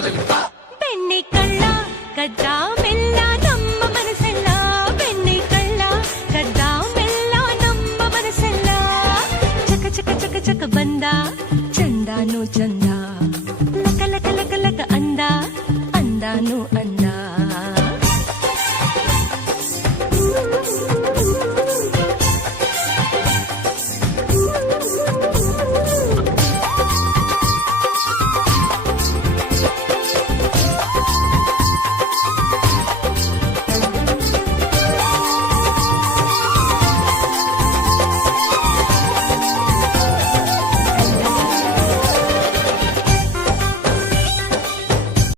ಬೆಣ್ಣೆ ಕಳ್ಳ ಕದ್ದ ಮೆಲ್ಲ ನಮ್ಮ ಮನಸ್ಸೆಲ್ಲ, ಬೆಣ್ಣೆ ಕಳ್ಳ ಕದ್ದ ಮೆಲ್ಲ ನಮ್ಮ ಮನಸ್ಸೆಲ್ಲ. ಚಕ ಚಕ ಚಕ ಚಕ ಬಂದ ಚಂದಾನು ಚಂದ, ಲಕ ಲಕ ಲಕ ಲಕ ಅಂದ ಅಂದಾನು